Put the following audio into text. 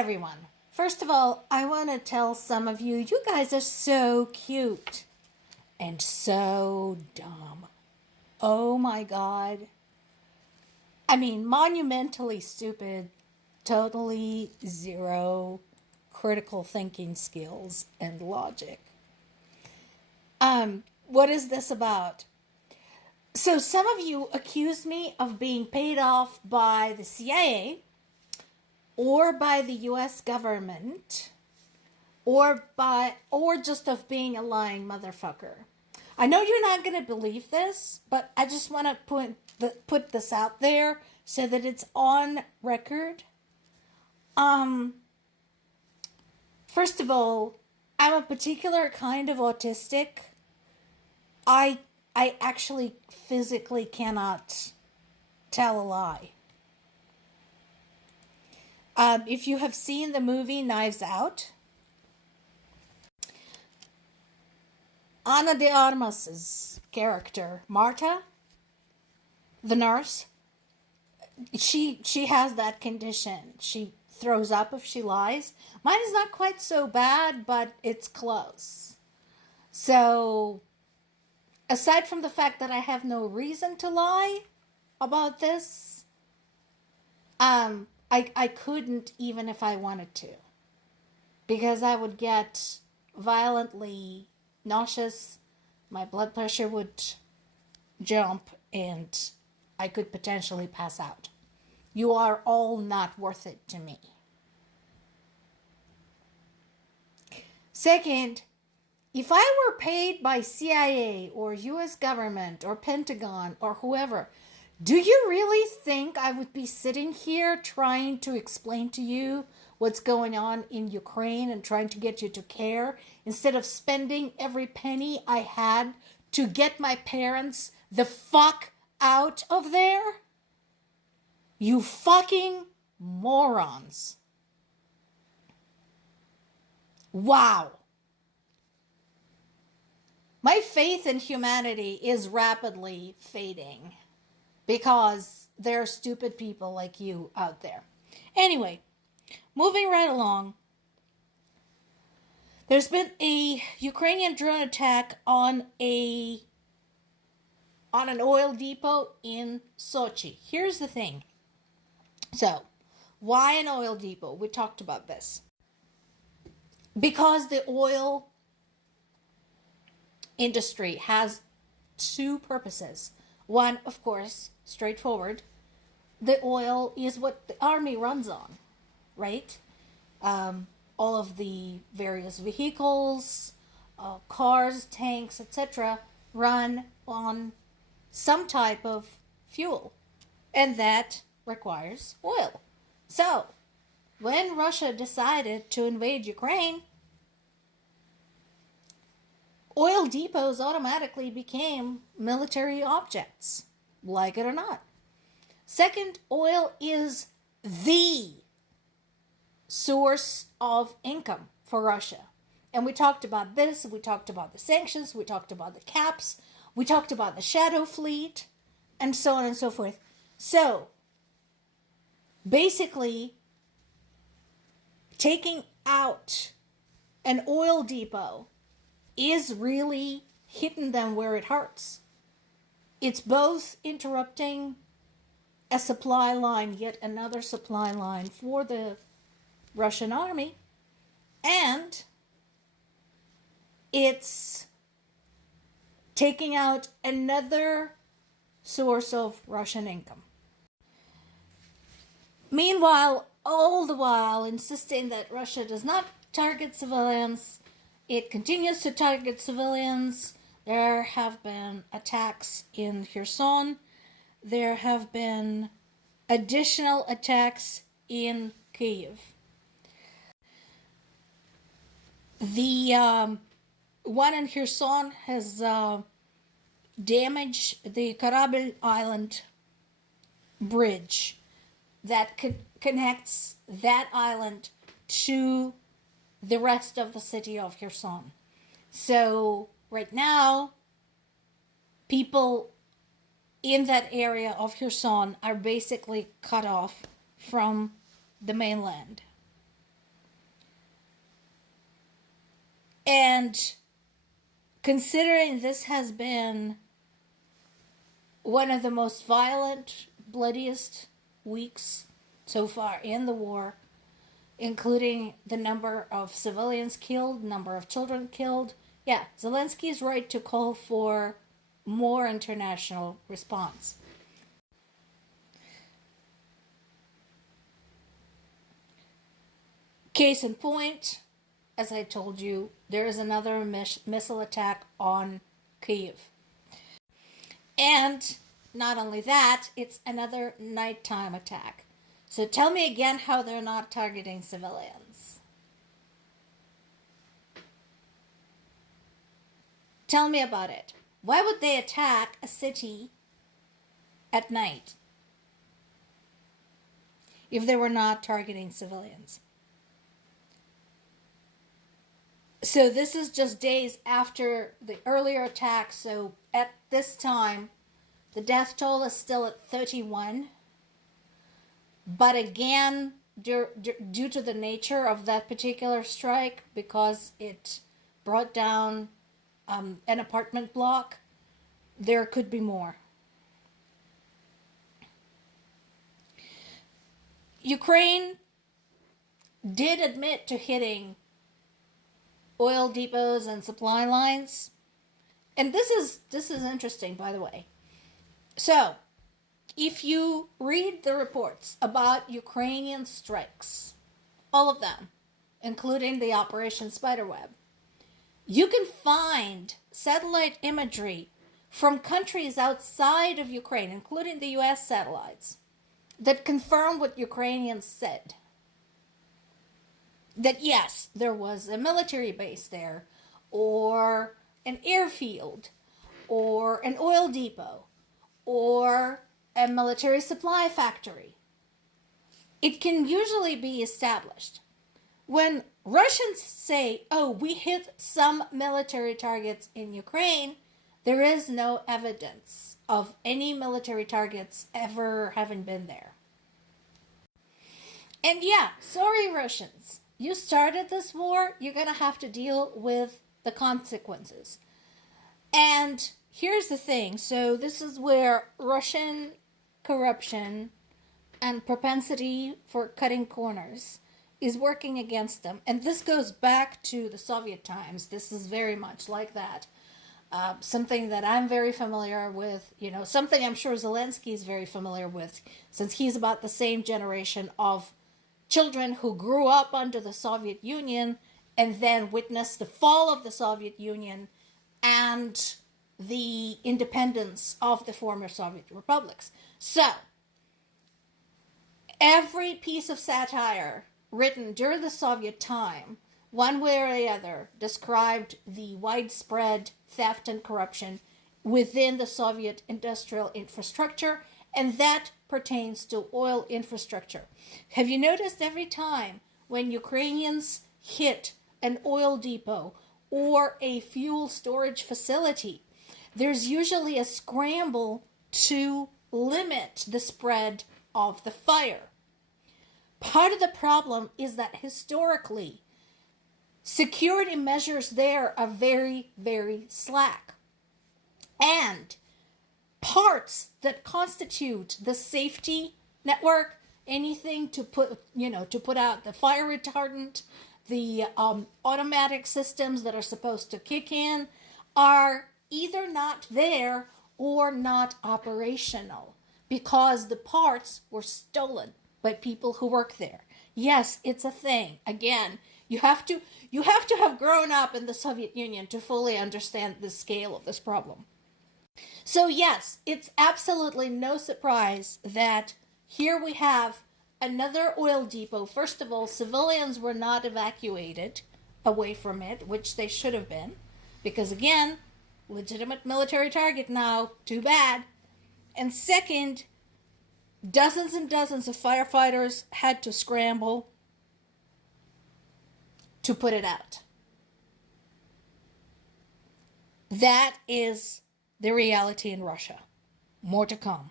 everyone. First of all, I want to tell some of you, you guys are so cute and so dumb. Oh my God. I mean, monumentally stupid, totally zero critical thinking skills and logic. What is this about? So some of you accuse me of being paid off by the CIA or by the US government or just of being a lying motherfucker. I know you're not going to believe this, but I just want to put this out there so that it's on record. First of all, I'm a particular kind of autistic. I actually physically cannot tell a lie. If you have seen the movie Knives Out, Ana de Armas's character, Marta, the nurse, she has that condition. She throws up if she lies. Mine is not quite so bad, but it's close. So, aside from the fact that I have no reason to lie about this, I couldn't even if I wanted to. Because I would get violently nauseous, my blood pressure would jump, and I could potentially pass out. You are all not worth it to me. Second, if I were paid by CIA or US government or Pentagon or whoever, do you really think I would be sitting here trying to explain to you what's going on in Ukraine and trying to get you to care instead of spending every penny I had to get my parents the fuck out of there? You fucking morons. Wow. My faith in humanity is rapidly fading because there are stupid people like you out there. Anyway, moving right along. There's been a Ukrainian drone attack on an oil depot in Sochi. Here's the thing. So, why an oil depot? We talked about this. Because the oil industry has two purposes. One, of course, straightforward. The oil is what the army runs on, right? All of the various vehicles, cars, tanks, etc. run on some type of fuel. And that requires oil. So, when Russia decided to invade Ukraine, oil depots automatically became military objects, like it or not. Second, oil is the source of income for Russia. And we talked about this, we talked about the sanctions, we talked about the caps, we talked about the shadow fleet, and so on and so forth. So, basically, taking out an oil depot is really hitting them where it hurts. It's both interrupting a supply line, yet another supply line for the Russian army, and it's taking out another source of Russian income. Meanwhile, all the while insisting that Russia does not target civilians, it continues to target civilians. There have been attacks in Kherson. There have been additional attacks in Kyiv. The one in Kherson has damaged the Karabil Island bridge that connects that island to the rest of the city of Kherson. So right now, people in that area of Kherson are basically cut off from the mainland. And considering this has been one of the most violent, bloodiest weeks so far in the war, including the number of civilians killed, number of children killed, yeah, Zelensky is right to call for more international response. Case in point, as I told you, there is another missile attack on Kyiv. And not only that, it's another nighttime attack. So tell me again how they're not targeting civilians. Tell me about it. Why would they attack a city at night if they were not targeting civilians? So this is just days after the earlier attack. So at this time, the death toll is still at 31. But again, due to the nature of that particular strike, because it brought down an apartment block, there could be more. Ukraine did admit to hitting oil depots and supply lines. And this is interesting, by the way. So, if you read the reports about Ukrainian strikes, all of them, including the Operation Spiderweb, you can find satellite imagery from countries outside of Ukraine, including the US satellites, that confirm what Ukrainians said. That yes, there was a military base there, or an airfield, or an oil depot, or a military supply factory. It can usually be established. When Russians say, oh, we hit some military targets in Ukraine, there is no evidence of any military targets ever having been there. And yeah, sorry Russians, you started this war, you're going to have to deal with the consequences. And here's the thing, so this is where Russian corruption and propensity for cutting corners is working against them. And this goes back to the Soviet times. This is very much like that. Something that I'm very familiar with, something I'm sure Zelensky is very familiar with, since he's about the same generation of children who grew up under the Soviet Union and then witnessed the fall of the Soviet Union and the independence of the former Soviet republics. So, every piece of satire written during the Soviet time, one way or the other, described the widespread theft and corruption within the Soviet industrial infrastructure, and that pertains to oil infrastructure. Have you noticed every time when Ukrainians hit an oil depot or a fuel storage facility, there's usually a scramble to limit the spread of the fire? Part of the problem is that historically, security measures there are very, very slack. And parts that constitute the safety network, anything to put out the fire retardant, the automatic systems that are supposed to kick in, are either not there or not operational because the parts were stolen by people who work there. Yes, it's a thing. Again, you have to have grown up in the Soviet Union to fully understand the scale of this problem. So yes, it's absolutely no surprise that here we have another oil depot. First of all, civilians were not evacuated away from it, which they should have been, because again, legitimate military target now, too bad. And second, dozens and dozens of firefighters had to scramble to put it out. That is the reality in Russia. More to come.